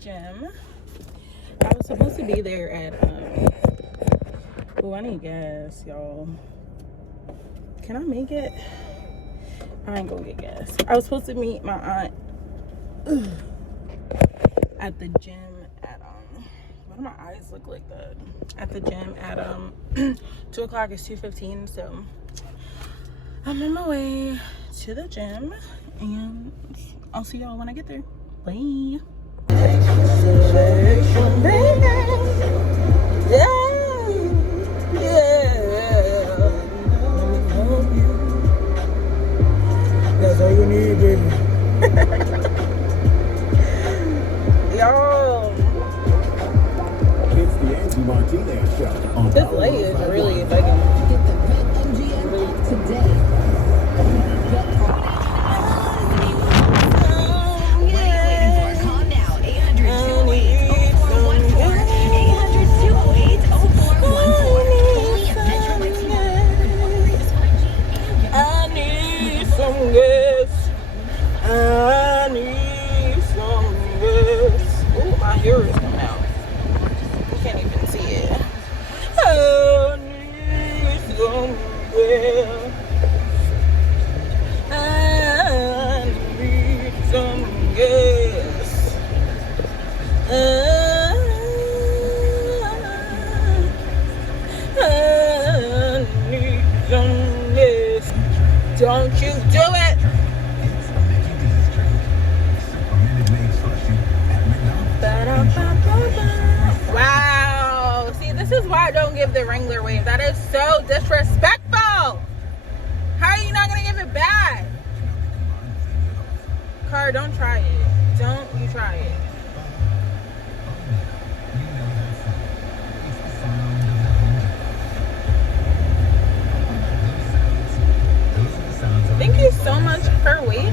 gym. I was supposed to be there at oh, I need gas, y'all. Can I make it? I ain't gonna get gas. I was supposed to meet my aunt at the gym at why do my eyes look like that? At the gym at 2 o'clock. It's 2:15, so I'm on my way to the gym, and I'll see y'all when I get there. Bye. That's all you need, baby. Yo, It's the Angie Martinez Show. On this light is really fucking. Get the BetMGM app today. Call now. 800-208-0414. 800-208-0414. Only at Metro by T-Mobile. I need some gas. I need some gas. Oh, my hair is coming out. You can't even see it. I need some gas. I need some gas. I need some gas. Don't you do it. Wow. See, this is why I don't give the Wrangler wave. That is so disrespectful. How are you not going to give it back? Car, don't try it. Don't you try it. Thank you so much for waiting.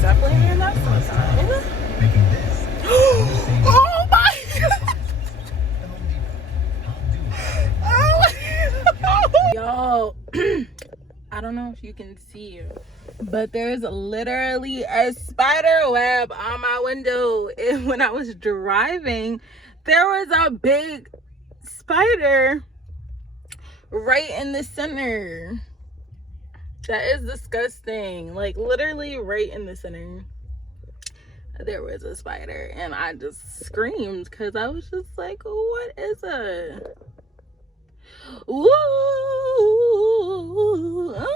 Definitely hear that sometime. Oh my God. Oh. Yo, I don't know if you can see, but there's literally a spider web on my window. And when I was driving, there was a big spider right in the center. That is disgusting. Like, literally right in the center, there was a spider, and I just screamed because I was just like, what is it? Ooh, ah.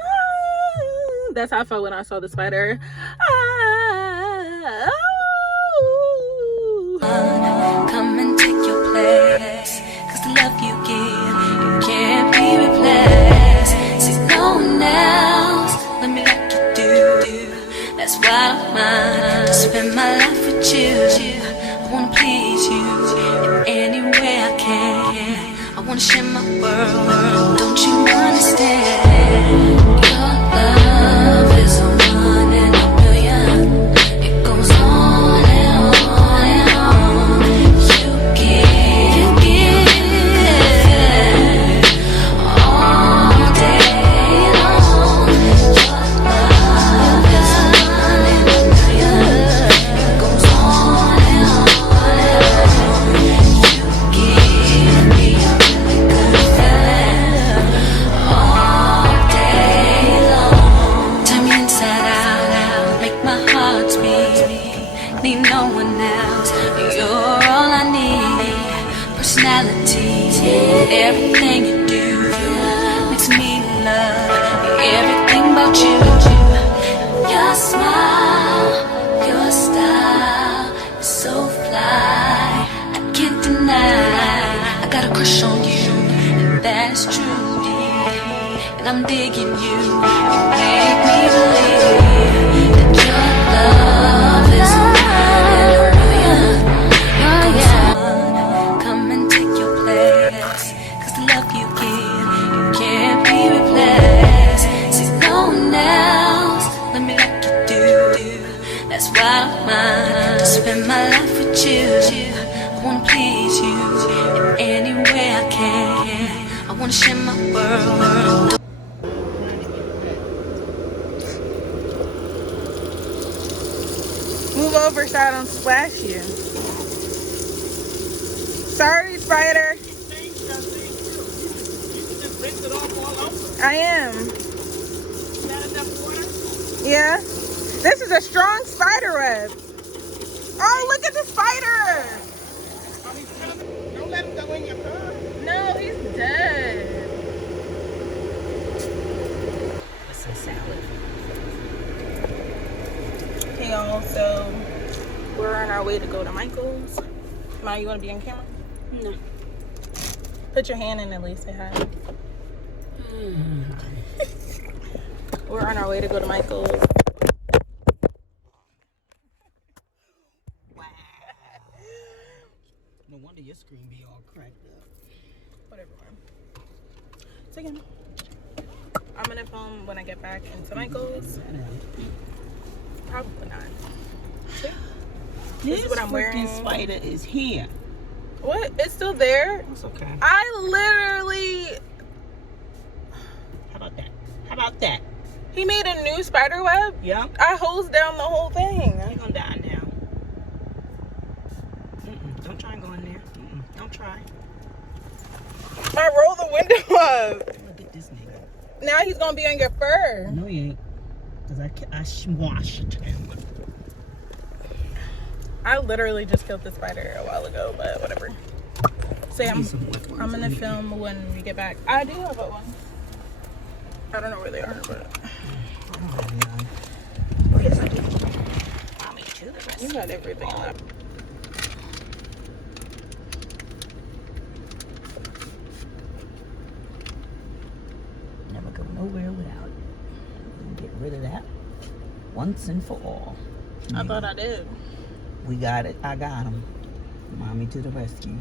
That's how I felt when I saw the spider. Ah, oh. Come and take your place, 'cause the love you give, you can't be replaced. See no one else, let me like you do. That's why I don't mind to spend my life with you. I wanna please you in any way I can. I wanna share my world, don't you understand? Your love is a one in a million. It goes on and on and on. You give all day long. Your love is a one in a million. It goes on and on and on. You give me a really good feeling all day long. Turn me inside out, make my heart speak. Need no one else, you're all I need. Personality, everything you do makes me love everything about you. Your smile, your style is so fly, I can't deny. I got a crush on you, and that's true. And I'm digging you. You make me believe that your love is a one in a million. Oh yeah. Come and take your place, 'cause the love you give, you can't be replaced. See no one else, let me like you do. That's why I don't mind to spend my life with you. I wanna please you in any way I can. I wanna share my world. Move over so I don't splash you. Sorry, spider. I am. Yeah. This is a strong spider web. Oh, look at the spider. Don't let him go in your car. No, he's dead. What's some salad? Okay, y'all, so we're on our way to go to Michael's. Ma, you want to be on camera? No. Put your hand in at least, say hi. We're on our way to go to Michael's. Wow. No wonder your screen be all cracked up. Whatever, man. So again, I'm gonna film when I get back into Michael's. Probably not. This is what I'm wearing. This spider is here. What? It's still there? It's okay. I literally... How about that? How about that? He made a new spider web? Yeah. I hosed down the whole thing. You're gonna die now. Don't try and go in there. Don't try. I rolled the window up. Look at this nigga. Now he's gonna be on your fur. No, he ain't. Because I smashed him. I literally just killed the spider a while ago, but whatever. So I'm gonna film when we get back. I do have a one. I don't know where they are, but Oh, yes, I do. Mommy to the rest. you got everything left. Never go nowhere without it. We'll get rid of that once and for all. I thought I did. We got it. I got him. Mommy to the rescue.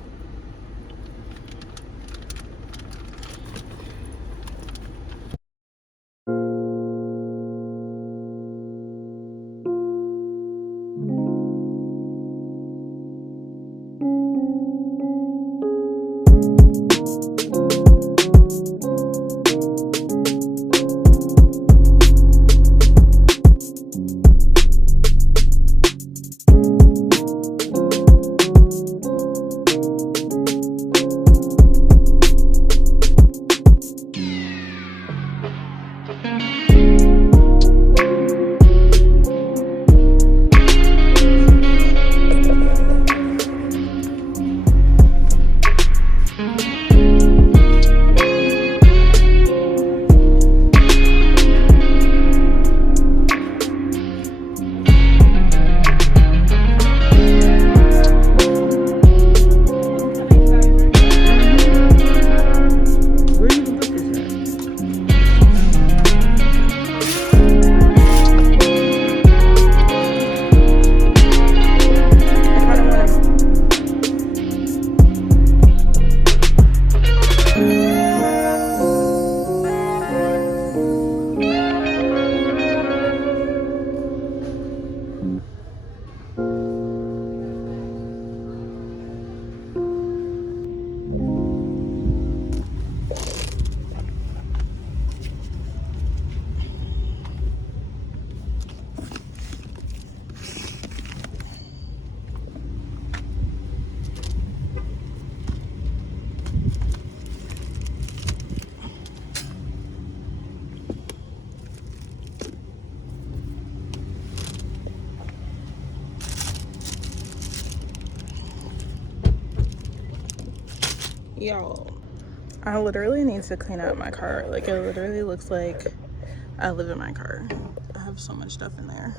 Y'all, I literally need to clean out my car. Like, it literally looks like I live in my car. I have so much stuff in there.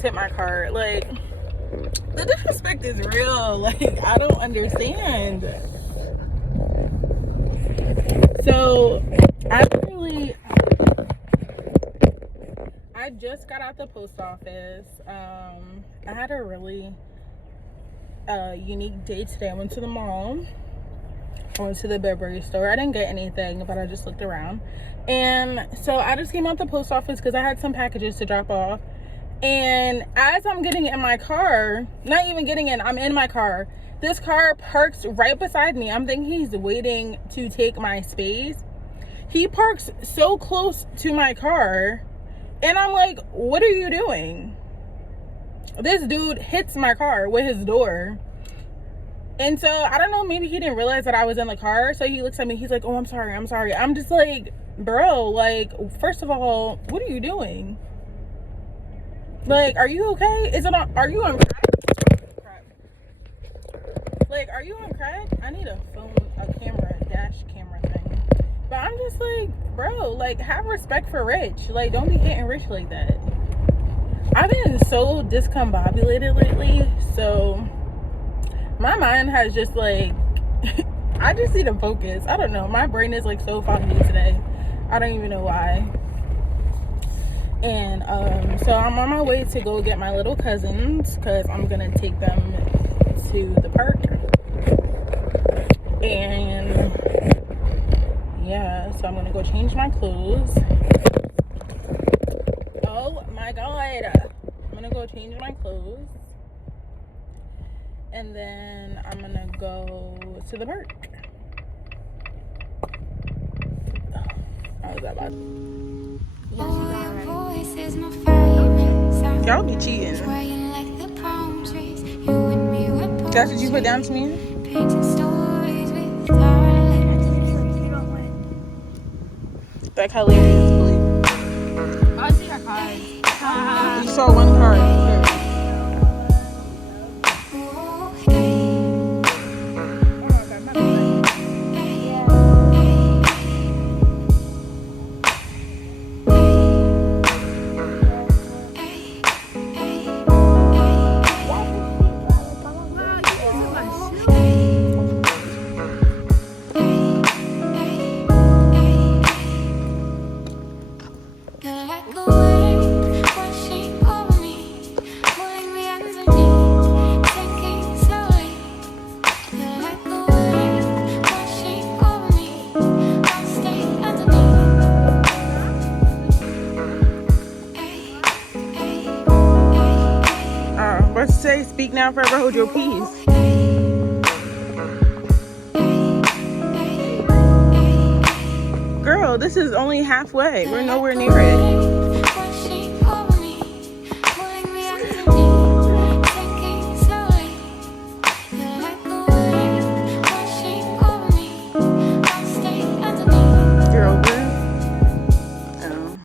almost hit my car. Like, the disrespect is real. Like, I don't understand. So I just got out the post office. I had a really unique day today. I went to the mall. I went to the Burberry store. I didn't get anything, but I just looked around. And so I just came out the post office because I had some packages to drop off. And as I'm getting in my car, not even getting in, I'm in my car. This car parks right beside me. I'm thinking he's waiting to take my space. He parks so close to my car. And I'm like, what are you doing? This dude hits my car with his door. And so, I don't know, maybe he didn't realize that I was in the car. So he looks at me, he's like, oh, I'm sorry. I'm just like, bro, like, first of all, what are you doing? Like, are you okay? Are you on crack? Like, are you on crack? I need a dash camera thing. But I'm just like, bro, like, have respect for Rich. Like, don't be hitting Rich like that. I've been so discombobulated lately, so my mind has just like, I just need to focus. I don't know. My brain is like so foggy today. I don't even know why. And so I'm on my way to go get my little cousins because I'm going to take them to the park. And yeah, so I'm going to go change my clothes. Oh my God. I'm going to go change my clothes. And then I'm gonna go to the park. How was that about? Y'all be cheating. That's what you put down to me? Like hilarious, please. I see your cards. You saw one card. Here. Let's say, speak now, forever hold your peace. Girl, this is only halfway. We're nowhere near it.